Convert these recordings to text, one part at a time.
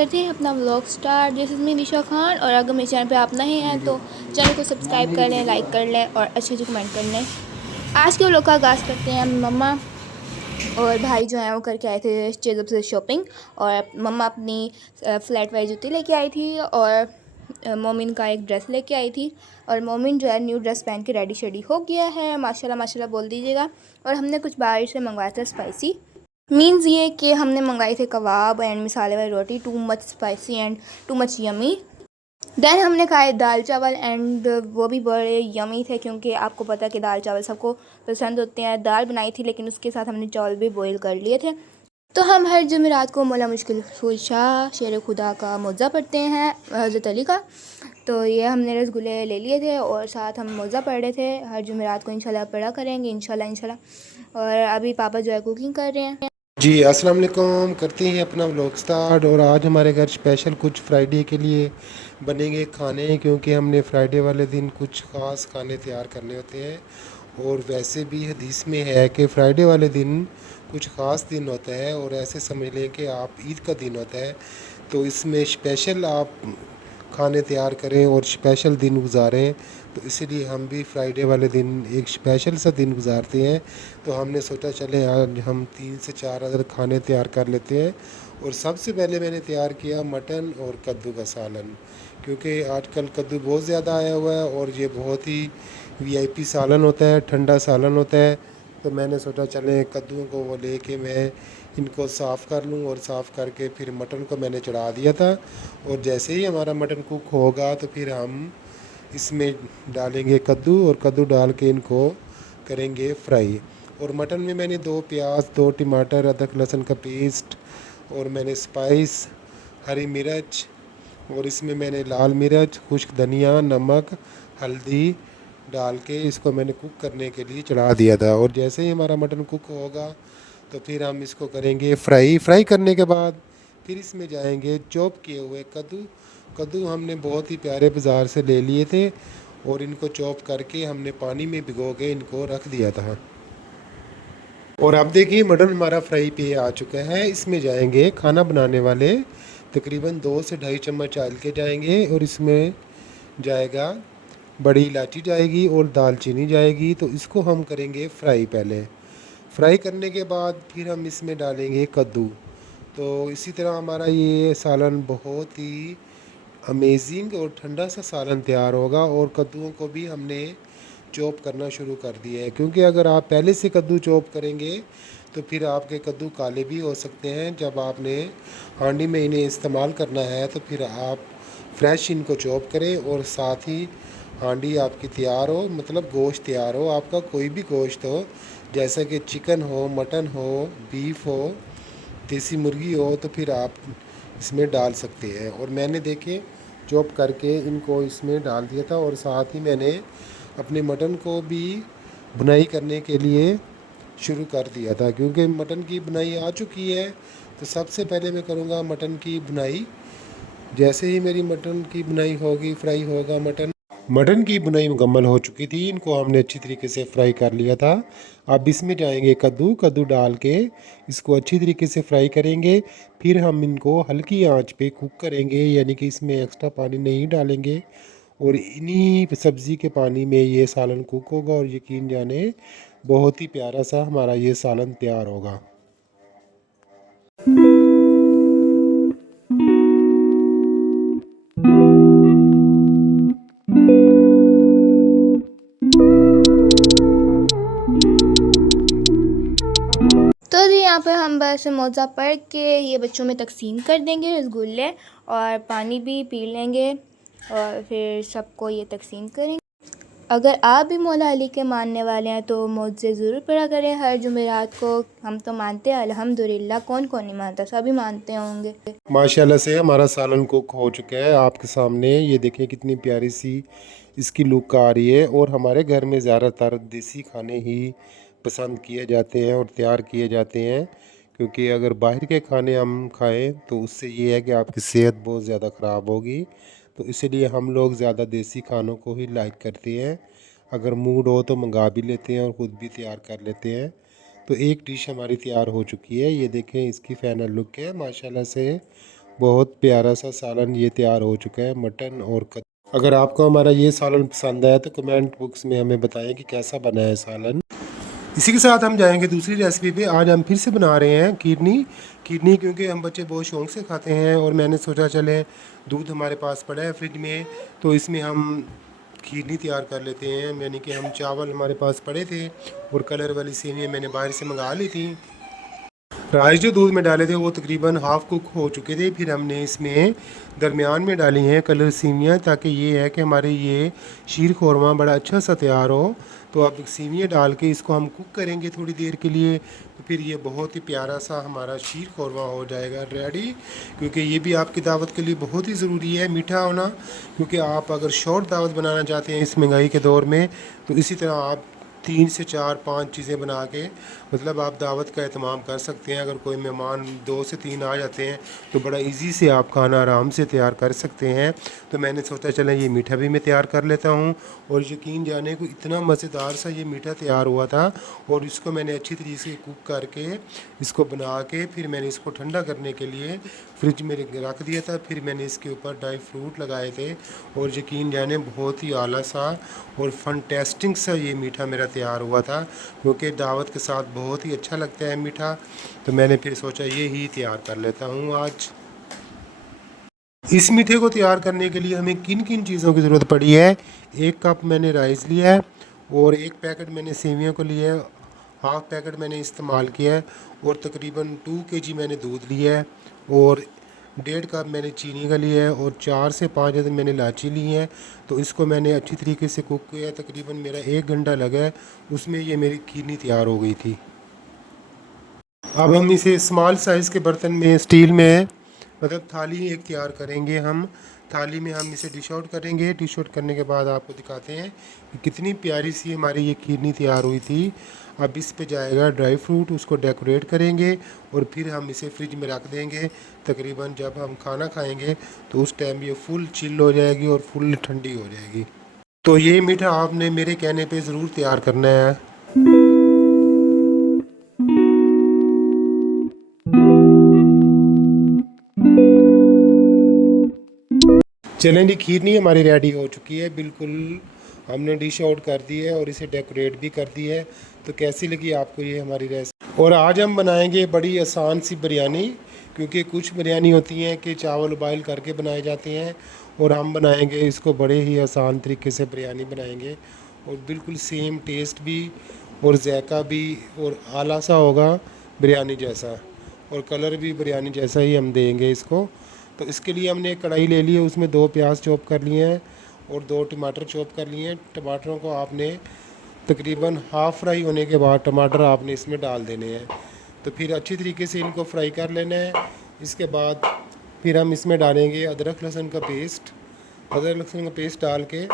करते हैं अपना vlog start. This is me Nisha Khan, और अगर मेरे चैनल पे आप नए हैं तो चैनल को सब्सक्राइब कर लें, लाइक कर लें और अच्छे अच्छे कमेंट कर लें। आज के व्लॉग का आगाज़ करते हैं। मम्मा और भाई जो हैं वो करके आए थे चेज़अप से शॉपिंग, और मम्मा अपनी फ्लैट वाइज जूती लेके आई थी, और मोमिन का एक ड्रेस लेके आई थी। और मोमिन जो है न्यू ड्रेस पहन के रेडी शेडी हो गया है, माशाल्लाह माशाल्लाह बोल दीजिएगा। और हमने कुछ बाहर से मंगवाया था स्पाइसी, मीन्स ये कि हमने मंगाए थे कबाब एंड मिसाले वाली रोटी, too much spicy and too much yummy. Then हमने खाए दाल चावल, एंड वो भी बड़े यमी थे, क्योंकि आपको पता है कि दाल चावल सबको पसंद होते हैं। दाल बनाई थी लेकिन उसके साथ हमने चावल भी बॉईल कर लिए थे। तो हम हर जुमेरात को मौला मुश्किल शाह शेर खुदा का मौज़ा पढ़ते हैं, हज़रत अली का। तो ये हमने रसगुल्ले ले लिए थे और साथ हम मौज़ा पढ़ रहे थे। हर जुमेरात को इंशाल्लाह पढ़ा करेंगे, इंशाल्लाह। और अभी पापा जो है कुकिंग कर रहे हैं। जी अस्सलाम वालेकुम। करते हैं अपना व्लॉग स्टार्ट। और आज हमारे घर स्पेशल कुछ फ्राइडे के लिए बनेंगे खाने, क्योंकि हमने फ्राइडे वाले दिन कुछ ख़ास खाने तैयार करने होते हैं। और वैसे भी हदीस में है कि फ्राइडे वाले दिन कुछ ख़ास दिन होता है, और ऐसे समझ लें कि आप ईद का दिन होता है, तो इसमें स्पेशल आप खाने तैयार करें और स्पेशल दिन गुजारें। तो इसीलिए हम भी फ्राइडे वाले दिन एक स्पेशल सा दिन गुजारते हैं। तो हमने सोचा चले आज हम 3 से 4 अदर खाने तैयार कर लेते हैं। और सबसे पहले मैंने तैयार किया मटन और कद्दू का सालन, क्योंकि आजकल कद्दू बहुत ज़्यादा आया हुआ है और ये बहुत ही वीआईपी सालन होता है, ठंडा सालन होता है। तो मैंने सोचा चले कद्दू को वो लेके मैं इनको साफ़ कर लूँ, और साफ़ करके फिर मटन को मैंने चढ़ा दिया था। और जैसे ही हमारा मटन कुक होगा तो फिर हम इसमें डालेंगे कद्दू, और कद्दू डाल के इनको करेंगे फ्राई। और मटन में मैंने 2 प्याज, 2 टमाटर, अदरक लहसुन का पेस्ट, और मैंने स्पाइस, हरी मिर्च, और इसमें मैंने लाल मिर्च, खुश्क धनिया, नमक, हल्दी डाल के इसको मैंने कुक करने के लिए चढ़ा दिया था। और जैसे ही हमारा मटन कुक होगा तो फिर हम इसको करेंगे फ्राई करने के बाद फिर इसमें जाएंगे चॉप किए हुए कद्दू। कद्दू हमने बहुत ही प्यारे बाज़ार से ले लिए थे, और इनको चॉप करके हमने पानी में भिगो के इनको रख दिया था। और अब देखिए मटन हमारा फ्राई पे आ चुका है। इसमें जाएंगे खाना बनाने वाले तकरीबन 2 से 2.5 चम्मच आयल के जाएंगे, और इसमें जाएगा बड़ी इलायची जाएगी और दालचीनी जाएगी। तो इसको हम करेंगे फ्राई पहले। फ्राई करने के बाद फिर हम इसमें डालेंगे कद्दू। तो इसी तरह हमारा ये सालन बहुत ही अमेजिंग और ठंडा सा सालन तैयार होगा। और कद्दूओं को भी हमने चॉप करना शुरू कर दिया है, क्योंकि अगर आप पहले से कद्दू चॉप करेंगे तो फिर आपके कद्दू काले भी हो सकते हैं। जब आपने हांडी में इन्हें इस्तेमाल करना है तो फिर आप फ्रेश इनको चॉप करें, और साथ ही हांडी आपकी तैयार हो, मतलब गोश्त तैयार हो, आपका कोई भी गोश्त हो, जैसा कि चिकन हो, मटन हो, बीफ हो, देसी मुर्गी हो, तो फिर आप इसमें डाल सकते हैं। और मैंने देखे चॉप करके इनको इसमें डाल दिया था, और साथ ही मैंने अपने मटन को भी बुनाई करने के लिए शुरू कर दिया था, क्योंकि मटन की बुनाई आ चुकी है। तो सबसे पहले मैं करूँगा मटन की बुनाई। जैसे ही मेरी मटन की बुनाई होगी, फ्राई होगा मटन। मटन की बुनाई मुकम्मल हो चुकी थी, इनको हमने अच्छी तरीके से फ्राई कर लिया था। अब इसमें जाएंगे कद्दू। कद्दू डाल के इसको अच्छी तरीके से फ्राई करेंगे। फिर हम इनको हल्की आंच पे कुक करेंगे, यानी कि इसमें एक्स्ट्रा पानी नहीं डालेंगे। और इन्हीं सब्ज़ी के पानी में ये सालन कुक होगा, और यकीन जाने बहुत ही प्यारा सा हमारा ये सालन तैयार होगा। तो जी यहाँ पे हम बस मौज़ा पढ़ के ये बच्चों में तकसीम कर देंगे रसगुल्ले, और पानी भी पी लेंगे, और फिर सबको ये तकसीम करेंगे। अगर आप भी मौला अली के मानने वाले हैं तो मुझसे ज़रूर पढ़ा करें हर जुमेरात को। हम तो मानते हैं अल्हम्दुलिल्लाह, कौन कौन नहीं मानता, सभी मानते होंगे। माशाल्लाह से हमारा सालन कुक हो चुका है आपके सामने। ये देखें कितनी प्यारी सी इसकी लुक आ रही है। और हमारे घर में ज़्यादातर देसी खाने ही पसंद किए जाते हैं और तैयार किए जाते हैं, क्योंकि अगर बाहर के खाने हम खाएं तो उससे ये है कि आपकी सेहत बहुत ज़्यादा ख़राब होगी। तो इसीलिए हम लोग ज़्यादा देसी खानों को ही लाइक करते हैं। अगर मूड हो तो मंगा भी लेते हैं और ख़ुद भी तैयार कर लेते हैं। तो एक डिश हमारी तैयार हो चुकी है, ये देखें इसकी फाइनल लुक है। माशाल्लाह से बहुत प्यारा सा सालन ये तैयार हो चुका है, मटन और अगर आपको हमारा ये सालन पसंद आया तो कमेंट बॉक्स में हमें बताएं कि कैसा बना है सालन। इसी के साथ हम जाएंगे दूसरी रेसिपी पे। आज हम फिर से बना रहे हैं किडनी क्योंकि हम बच्चे बहुत शौक से खाते हैं और मैंने सोचा चले दूध हमारे पास पड़ा है फ्रिज में तो इसमें हम खीरनी तैयार कर लेते हैं। यानी कि हम चावल हमारे पास पड़े थे और कलर वाली सेवियाँ मैंने बाहर से मंगा ली थी। राइस जो दूध में डाले थे वो तकरीबन हाफ़ कुक हो चुके थे। फिर हमने इसमें दरमियान में डाली हैं कलर सेवियाँ ताकि ये है कि हमारे ये शीर खोरमा बड़ा अच्छा सा तैयार हो। तो अब सेवियाँ डाल के इसको हम कुक करेंगे थोड़ी देर के लिए, तो फिर ये बहुत ही प्यारा सा हमारा शीर खोरमा हो जाएगा रेडी। क्योंकि ये भी आपकी दावत के लिए बहुत ही ज़रूरी है मीठा होना, क्योंकि आप अगर शॉर्ट दावत बनाना चाहते हैं इस महंगाई के दौर में तो इसी तरह आप 3 से 4-5 चीज़ें बना के मतलब आप दावत का एहतमाम कर सकते हैं। अगर कोई मेहमान 2 से 3 आ जाते हैं तो बड़ा इजी से आप खाना आराम से तैयार कर सकते हैं। तो मैंने सोचा चलें ये मीठा भी मैं तैयार कर लेता हूँ। और यकीन जाने को इतना मज़ेदार सा ये मीठा तैयार हुआ था और इसको मैंने अच्छी तरीके से कुक करके इसको बना के फिर मैंने इसको ठंडा करने के लिए फ्रिज में रख दिया था। फिर मैंने इसके ऊपर ड्राई फ्रूट लगाए थे और यकीन जाने बहुत ही आला सा और फंटेस्टिक सा ये मीठा मेरा तैयार हुआ था, क्योंकि दावत के साथ बहुत ही अच्छा लगता है मीठा। तो मैंने फिर सोचा ये ही तैयार कर लेता हूँ आज। इस मीठे को तैयार करने के लिए हमें किन किन चीज़ों की ज़रूरत पड़ी है। 1 कप मैंने राइस लिया है और 1 पैकेट मैंने सेवियों को लिया है, हाफ़ पैकेट मैंने इस्तेमाल किया है और तकरीबन 2 kg मैंने दूध लिया है और 1.5 कप मैंने चीनी का लिया है और 4 से 5 अदद मैंने इलायची ली है। तो इसको मैंने अच्छी तरीके से कुक किया, तकरीबन मेरा 1 घंटा लगा है, उसमें ये मेरी खीरनी तैयार हो गई थी। अब हम इसे स्मॉल साइज़ के बर्तन में स्टील में मतलब थाली एक तैयार करेंगे। हम थाली में हम इसे डिश आउट करेंगे। डिश आउट करने के बाद आपको दिखाते हैं कि कितनी प्यारी सी हमारी ये खीरनी तैयार हुई थी। अब इस पे जाएगा ड्राई फ्रूट, उसको डेकोरेट करेंगे और फिर हम इसे फ्रिज में रख देंगे। तकरीबन जब हम खाना खाएंगे तो उस टाइम ये फुल चिल हो जाएगी और फुल ठंडी हो जाएगी। तो ये मीठा आपने मेरे कहने पे ज़रूर तैयार करना है। चलें जी, खीरनी हमारी रेडी हो चुकी है बिल्कुल। हमने डिश आउट कर दी है और इसे डेकोरेट भी कर दी है। तो कैसी लगी आपको ये हमारी रेसिपी। और आज हम बनाएंगे बड़ी आसान सी बिरयानी, क्योंकि कुछ बिरयानी होती हैं कि चावल बॉयल करके बनाए जाते हैं और हम बनाएंगे इसको बड़े ही आसान तरीके से बिरयानी बनाएंगे और बिल्कुल सेम टेस्ट भी और जायका भी और आला सा होगा बिरयानी जैसा और कलर भी बिरयानी जैसा ही हम देंगे इसको। तो इसके लिए हमने एक कढ़ाई ले ली है, उसमें 2 प्याज चॉप कर लिए हैं और 2 टमाटर चॉप कर लिए हैं। टमाटरों को आपने तकरीबन हाफ़ फ्राई होने के बाद टमाटर आपने इसमें डाल देने हैं। तो फिर अच्छी तरीके से इनको फ्राई कर लेना है। इसके बाद फिर हम इसमें डालेंगे अदरक लहसुन का पेस्ट। अदरक लहसुन का पेस्ट डाल के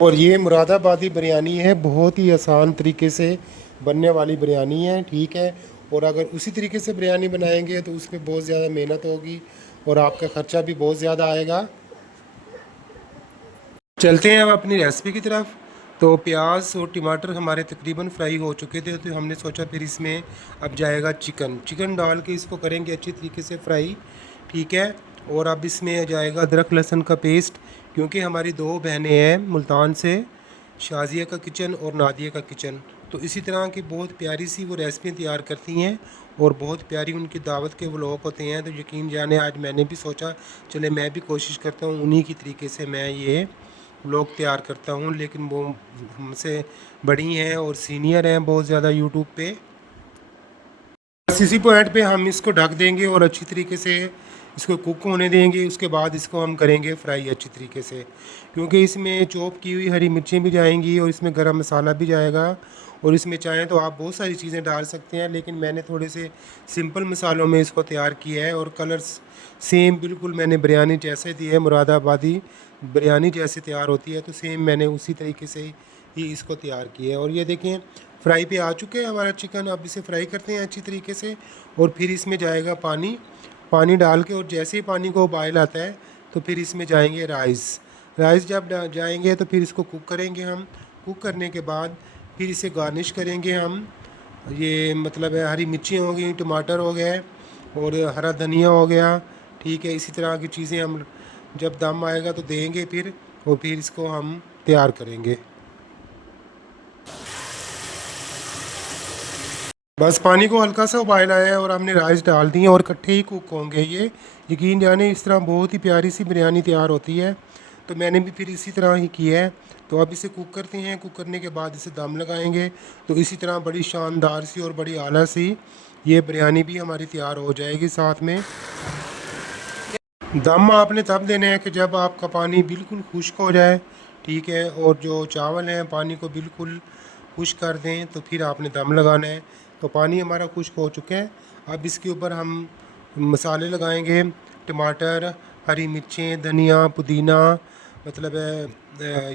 और ये मुरादाबादी बिरयानी है, बहुत ही आसान तरीके से बनने वाली बिरयानी है, ठीक है। और अगर उसी तरीके से बिरयानी बनाएंगे तो उसमें बहुत ज़्यादा मेहनत होगी और आपका ख़र्चा भी बहुत ज़्यादा आएगा। चलते हैं अब अपनी रेसिपी की तरफ। तो प्याज और टमाटर हमारे तकरीबन फ्राई हो चुके थे, तो हमने सोचा फिर इसमें अब जाएगा चिकन डाल के इसको करेंगे अच्छी तरीके से फ्राई, ठीक है। और अब इसमें जाएगा अदरक लहसुन का पेस्ट, क्योंकि हमारी 2 बहनें हैं मुल्तान से, शाजिया का किचन और नादिया का किचन। तो इसी तरह की बहुत प्यारी सी वो रेसिपी तैयार करती हैं और बहुत प्यारी उनकी दावत के व्लॉग होते हैं। तो यकीन जाने आज मैंने भी सोचा चले मैं भी कोशिश करता हूँ उन्हीं की तरीके से मैं ये व्लॉग तैयार करता हूँ, लेकिन वो हमसे बड़ी हैं और सीनियर हैं बहुत ज़्यादा यूट्यूब पे। बस इसी पॉइंट पे हम इसको ढक देंगे और अच्छी तरीके से इसको कुक होने देंगे। उसके बाद इसको हम करेंगे फ्राई अच्छी तरीके से, क्योंकि इसमें चॉप की हुई हरी मिर्चें भी जाएंगी और इसमें गरम मसाला भी जाएगा। और इसमें चाहें तो आप बहुत सारी चीज़ें डाल सकते हैं, लेकिन मैंने थोड़े से सिंपल मसालों में इसको तैयार किया है। और कलर्स सेम बिल्कुल मैंने बिरयानी जैसे दी है, मुरादाबादी बिरयानी जैसे तैयार होती है, तो सेम मैंने उसी तरीके से ही इसको तैयार किया है। और ये देखें फ्राई पे आ चुके हैं हमारा चिकन। अब इसे फ्राई करते हैं अच्छी तरीके से और फिर इसमें जाएगा पानी डाल के, और जैसे ही पानी को उबाल आता है तो फिर इसमें जाएंगे राइस जब जाएंगे तो फिर इसको कुक करेंगे हम। कुक करने के बाद फिर इसे गार्निश करेंगे हम। ये मतलब है हरी मिर्ची हो गई, टमाटर हो गए और हरा धनिया हो गया, ठीक है। इसी तरह की चीज़ें हम जब दम आएगा तो देंगे फिर, और फिर इसको हम तैयार करेंगे। बस पानी को हल्का सा उबाल आया है और हमने राइस डाल दी है और इकट्ठे ही कुक होंगे ये। यकीन जाने इस तरह बहुत ही प्यारी सी बिरयानी तैयार होती है। तो मैंने भी फिर इसी तरह ही किया है। तो अब इसे कुक करते हैं। कुक करने के बाद इसे दम लगाएंगे तो इसी तरह बड़ी शानदार सी और बड़ी आला सी ये बिरयानी भी हमारी तैयार हो जाएगी। साथ में दम आपने तब देना है कि जब आपका पानी बिल्कुल खुश्क हो जाए, ठीक है, और जो चावल हैं पानी को बिल्कुल खुश्क कर दें, तो फिर आपने दम लगाना है। तो पानी हमारा खुश्क हो चुका है। अब इसके ऊपर हम मसाले लगाएंगे, टमाटर, हरी मिर्चें, धनिया, पुदीना, मतलब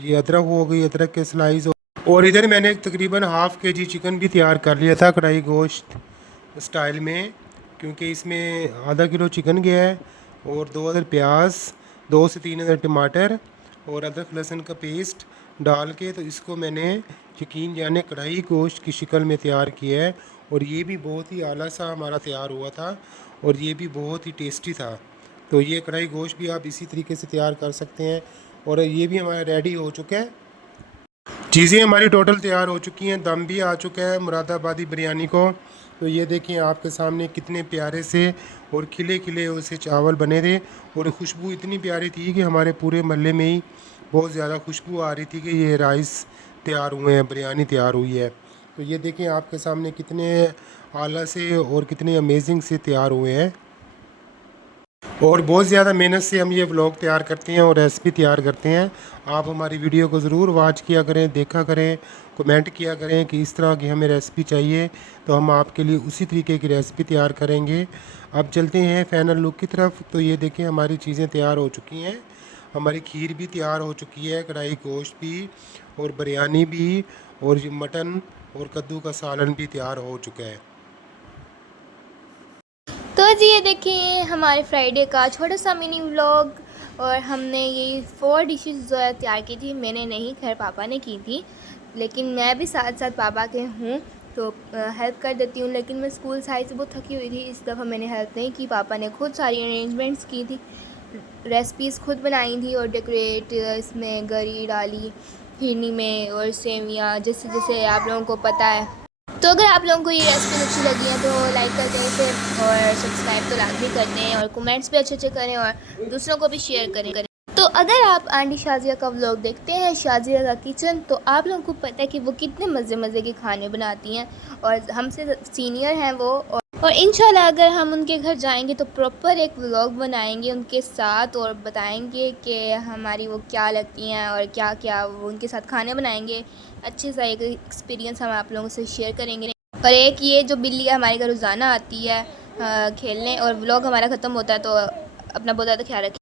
ये अदरक हो गई, अदरक के स्लाइस। और इधर मैंने तकरीबन हाफ़ केजी चिकन भी तैयार कर लिया था कढ़ाई गोश्त स्टाइल में, क्योंकि इसमें आधा किलो चिकन गया है और 2 अदर प्याज, 2 से 3 अदर टमाटर और अदरक लहसुन का पेस्ट डाल के, तो इसको मैंने यकीन जाने कढ़ाई गोश्त की शक्ल में तैयार किया है। और ये भी बहुत ही आला सा हमारा तैयार हुआ था और ये भी बहुत ही टेस्टी था। तो ये कढ़ाई गोश्त भी आप इसी तरीके से तैयार कर सकते हैं। और ये भी हमारा रेडी हो चुका है। चीज़ें हमारी टोटल तैयार हो चुकी हैं। दम भी आ चुका है मुरादाबादी बिरयानी को। तो ये देखिए आपके सामने कितने प्यारे से और खिले खिले उसे चावल बने थे और खुशबू इतनी प्यारी थी कि हमारे पूरे महल्ले में ही बहुत ज़्यादा खुशबू आ रही थी कि ये राइस तैयार हुए हैं, बिरयानी तैयार हुई है। तो ये देखिए आपके सामने कितने आला से और कितने अमेजिंग से तैयार हुए हैं। और बहुत ज़्यादा मेहनत से हम ये व्लॉग तैयार करते हैं और रेसिपी तैयार करते हैं। आप हमारी वीडियो को ज़रूर वॉच किया करें, देखा करें, कमेंट किया करें कि इस तरह की हमें रेसिपी चाहिए, तो हम आपके लिए उसी तरीके की रेसिपी तैयार करेंगे। अब चलते हैं फाइनल लुक की तरफ। तो ये देखें हमारी चीज़ें तैयार हो चुकी हैं। हमारी खीर भी तैयार हो चुकी है, कढ़ाई गोश्त भी और बिरयानी भी, और ये मटन और कद्दू का सालन भी तैयार हो चुका है। तो जी ये देखिए हमारे फ्राइडे का छोटा सा मिनी व्लॉग। और हमने ये 4 डिशेस तैयार की थी। मैंने नहीं, खैर पापा ने की थी, लेकिन मैं भी साथ साथ पापा के हूँ तो हेल्प कर देती हूँ। लेकिन मैं स्कूल साइड से बहुत थकी हुई थी, इस दफ़ा मैंने हेल्प नहीं की। पापा ने खुद सारी अरेंजमेंट्स की थी, रेसिपीज़ खुद बनाई थी और डेकोरेट इसमें गरी डाली खीरनी में और सेवियाँ, जैसे जैसे आप लोगों को पता है। तो अगर आप लोगों को ये रेसिपी अच्छी लगी है तो लाइक कर दें इसे और सब्सक्राइब तो लाजमी कर दें और कमेंट्स भी अच्छे अच्छे करें और दूसरों को भी शेयर करें। तो अगर आप आंटी शाजिया का व्लॉग देखते हैं, शाजिया का किचन, तो आप लोगों को पता है कि वो कितने मज़े मज़े के खाने बनाती हैं और हमसे सीनियर हैं वो। और इंशाल्लाह अगर हम उनके घर जाएंगे तो प्रॉपर एक व्लॉग बनाएंगे उनके साथ और बताएंगे कि हमारी वो क्या लगती हैं और क्या क्या वो उनके साथ खाने बनाएंगे। अच्छे सा एक एक्सपीरियंस हम आप लोगों से शेयर करेंगे। और एक ये जो बिल्ली है हमारे घर रोज़ाना आती है खेलने, और व्लॉग हमारा ख़त्म होता है तो अपना बहुत ज़्यादा ख्याल रखें।